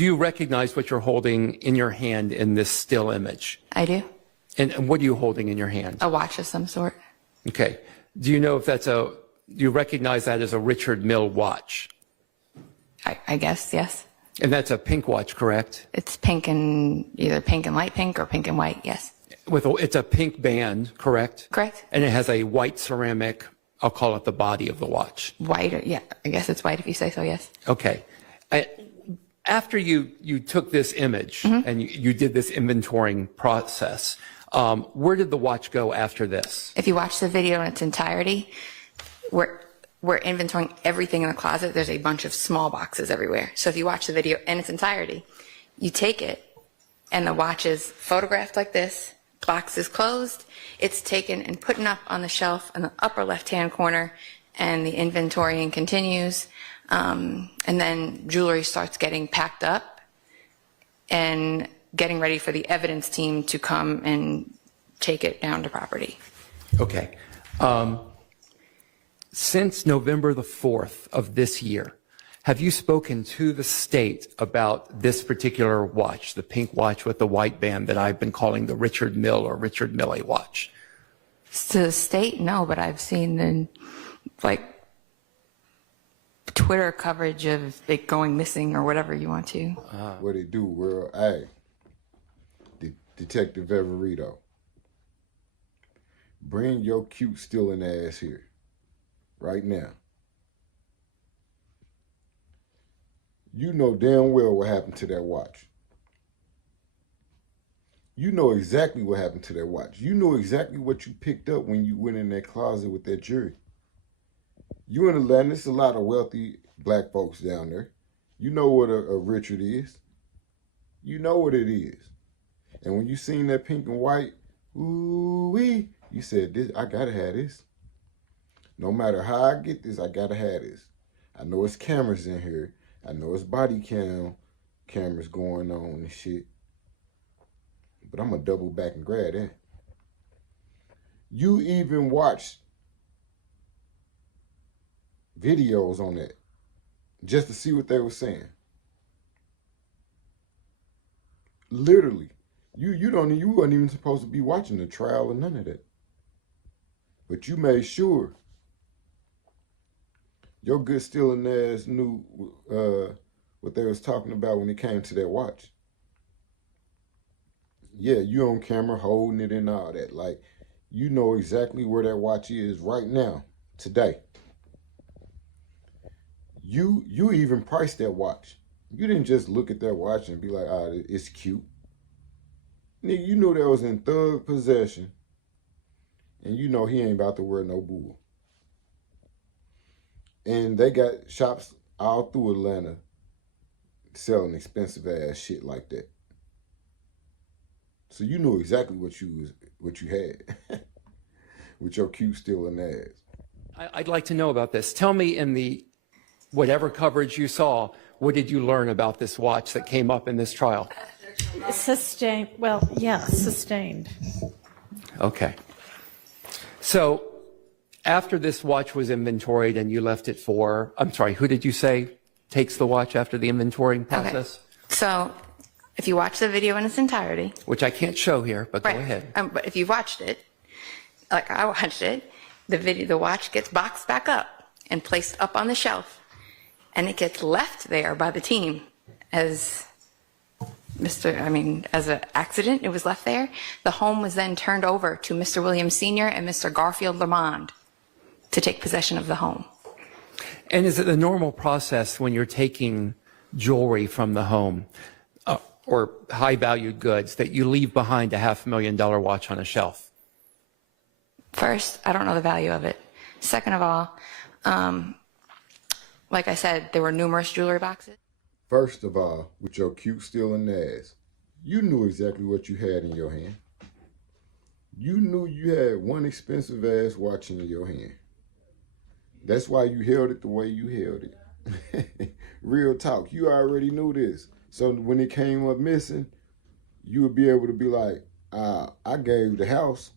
do you recognize what you're holding in your hand in this still image? I do. And what are you holding in your hand? A watch of some sort. Okay. Do you know if do you recognize that as a Richard Mille watch? I guess, yes. And that's a pink watch, correct? It's pink and either pink and light pink or pink and white, yes. It's a pink band, correct? Correct. And it has a white ceramic, I'll call it the body of the watch. White, or, yeah, I guess it's white if you say so, yes. Okay. After you took this image and you did this inventorying process, where did the watch go after this? If you watch the video in its entirety, we're inventorying everything in the closet. There's a bunch of small boxes everywhere. So if you watch the video in its entirety, you take it and the watch is photographed like this, box is closed, it's taken and put up on the shelf in the upper left-hand corner, and the inventorying continues. And then jewelry starts getting packed up and getting ready for the evidence team to come and take it down to property. Okay. Since November the 4th of this year, have you spoken to the state about this particular watch, the pink watch with the white band that I've been calling the Richard Mille or Richard Mille watch? To the state, no, but I've seen the, Twitter coverage of it going missing or whatever you want to. What they do, well, hey, Detective Viverito, bring your cute stealing ass here, right now. You know damn well what happened to that watch. You know exactly what happened to that watch. You know exactly what you picked up when you went in that closet with that jewelry. You in Atlanta, there's a lot of wealthy black folks down there. You know what a Richard is. You know what it is. And when you seen that pink and white, ooh-wee, you said, "This, I gotta have this. No matter how I get this, I gotta have this. I know it's cameras in here. I know it's body cameras going on and shit. But I'm gonna double back and grab that." You even watched videos on that just to see what they were saying. Literally, you weren't even supposed to be watching the trial or none of that. But you made sure your good stealing ass knew what they was talking about when it came to that watch. Yeah, you on camera holding it and all that. Like, you know exactly where that watch is right now, today. You even priced that watch. You didn't just look at that watch and be like, it's cute. Nigga, you knew that was in thug possession. And you know he ain't about to wear no bull. And they got shops all through Atlanta selling expensive ass shit like that. So you knew exactly what you had with your cute stealing ass. I'd like to know about this. Tell me, in the whatever coverage you saw, what did you learn about this watch that came up in this trial? Sustained. Well, yeah, sustained. Okay. So after this watch was inventoried and you left it for, I'm sorry, who did you say takes the watch after the inventorying process? Okay. So if you watch the video in its entirety. Which I can't show here, but right. Go ahead. But if you watched it, like I watched it, the watch gets boxed back up and placed up on the shelf. And it gets left there by the team as as an accident, it was left there. The home was then turned over to Mr. Williams Sr. and Mr. Garfield Lamond to take possession of the home. And is it the normal process when you're taking jewelry from the home or high-valued goods that you leave behind a $500,000 watch on a shelf? First, I don't know the value of it. Second of all, like I said, there were numerous jewelry boxes. First of all, with your cute stealing ass, you knew exactly what you had in your hand. You knew you had one expensive ass watch in your hand. That's why you held it the way you held it. Real talk, you already knew this. So when it came up missing, you would be able to be like, I gave the house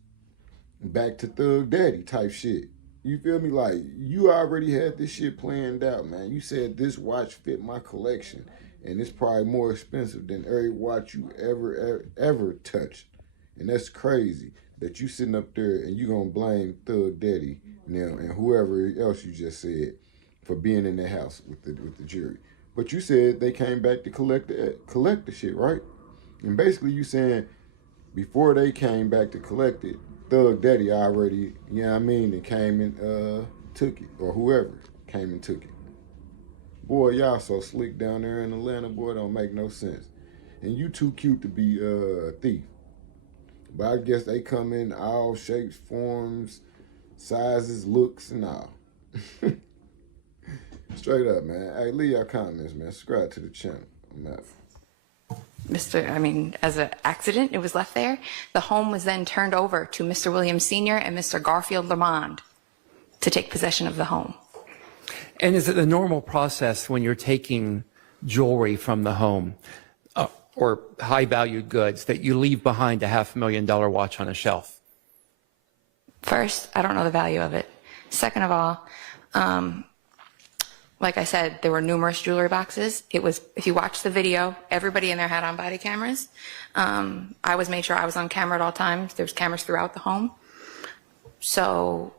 back to Thug Daddy type shit. You feel me? Like, you already had this shit planned out, man. You said this watch fit my collection. and it's probably more expensive than every watch you ever touched. And that's crazy that you sitting up there and you gonna blame Thug Daddy now and whoever else you just said for being in the house with the jury. But you said they came back to collect the shit, right? And basically you saying before they came back to collect it, Thug Daddy already, you know what I mean, they came and took it, or whoever came and took it. Boy, y'all so slick down there in Atlanta, boy, don't make no sense. And you too cute to be a thief. But I guess they come in all shapes, forms, sizes, looks, and all. Straight up, man. Hey, leave your comments, man. Subscribe to the channel. I'm out. As an accident, it was left there. The home was then turned over to Mr. Williams Sr. and Mr. Garfield Lamond to take possession of the home. And is it the normal process when you're taking jewelry from the home or high-valued goods that you leave behind a $500,000 watch on a shelf? First, I don't know the value of it. Second of all, like I said, there were numerous jewelry boxes. It was, if you watch the video, everybody in there had on body cameras. I was made sure I was on camera at all times. There was cameras throughout the home. So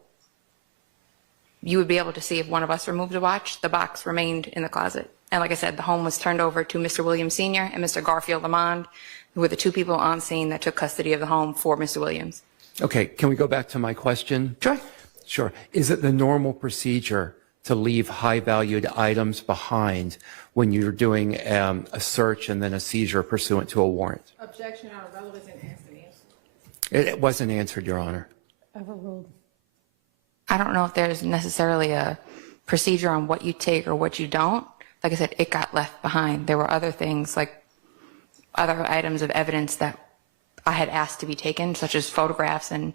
you would be able to see if one of us removed a watch, the box remained in the closet. And like I said, the home was turned over to Mr. Williams Sr. and Mr. Garfield Lamond, who were the two people on scene that took custody of the home for Mr. Williams. Okay, can we go back to my question? Sure. Sure. Is it the normal procedure to leave high-valued items behind when you're doing a search and then a seizure pursuant to a warrant? Objection out of relevance and answer. It wasn't answered, Your Honor. Overruled. I don't know if there's necessarily a procedure on what you take or what you don't. Like I said, it got left behind. There were other things, like other items of evidence that I had asked to be taken, such as photographs and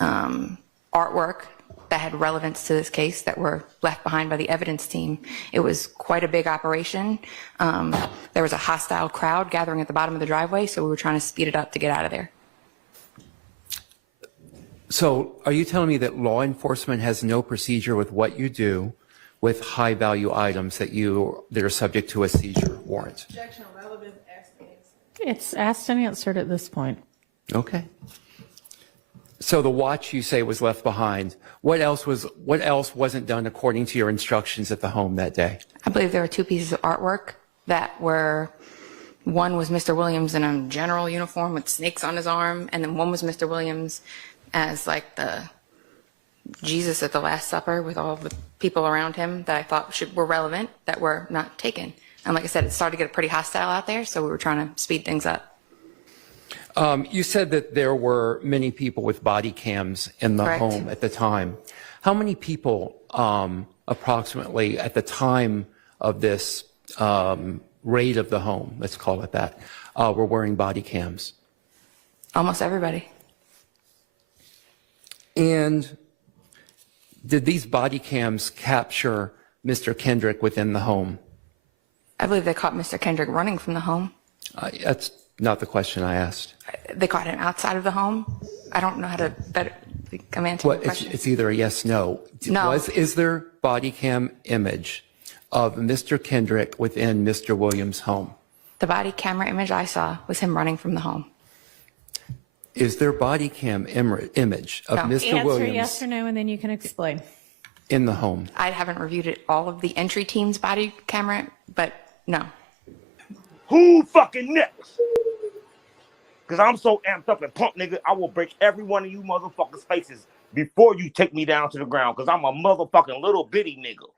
artwork that had relevance to this case that were left behind by the evidence team. It was quite a big operation. There was a hostile crowd gathering at the bottom of the driveway, so we were trying to speed it up to get out of there. So are you telling me that law enforcement has no procedure with what you do with high-value items that are subject to a seizure warrant? Objection on relevance, asked and answered. It's asked and answered at this point. Okay. So the watch you say was left behind. What else wasn't done according to your instructions at the home that day? I believe there were two pieces of artwork that were, one was Mr. Williams in a general uniform with snakes on his arm, and then one was Mr. Williams as like the Jesus at the Last Supper with all the people around him that I thought were relevant that were not taken. And like I said, it started to get pretty hostile out there, so we were trying to speed things up. You said that there were many people with body cams in the Correct. home at the time. How many people approximately at the time of this raid of the home, let's call it that, were wearing body cams? Almost everybody. And did these body cams capture Mr. Kendrick within the home? I believe they caught Mr. Kendrick running from the home. That's not the question I asked. They caught him outside of the home. I don't know how to better come answer Well, the question. it's either a yes, no. No. Is there body cam image of Mr. Kendrick within Mr. Williams' home? The body camera image I saw was him running from the home. Is there body cam image of No. Mr. Answer Williams yes or no, and then you can explain. in the home? I haven't reviewed all of the entry team's body camera, but no. Who fucking next? Because I'm so amped up and pumped, nigga, I will break every one of you motherfuckers' faces before you take me down to the ground, because I'm a motherfucking little bitty nigga.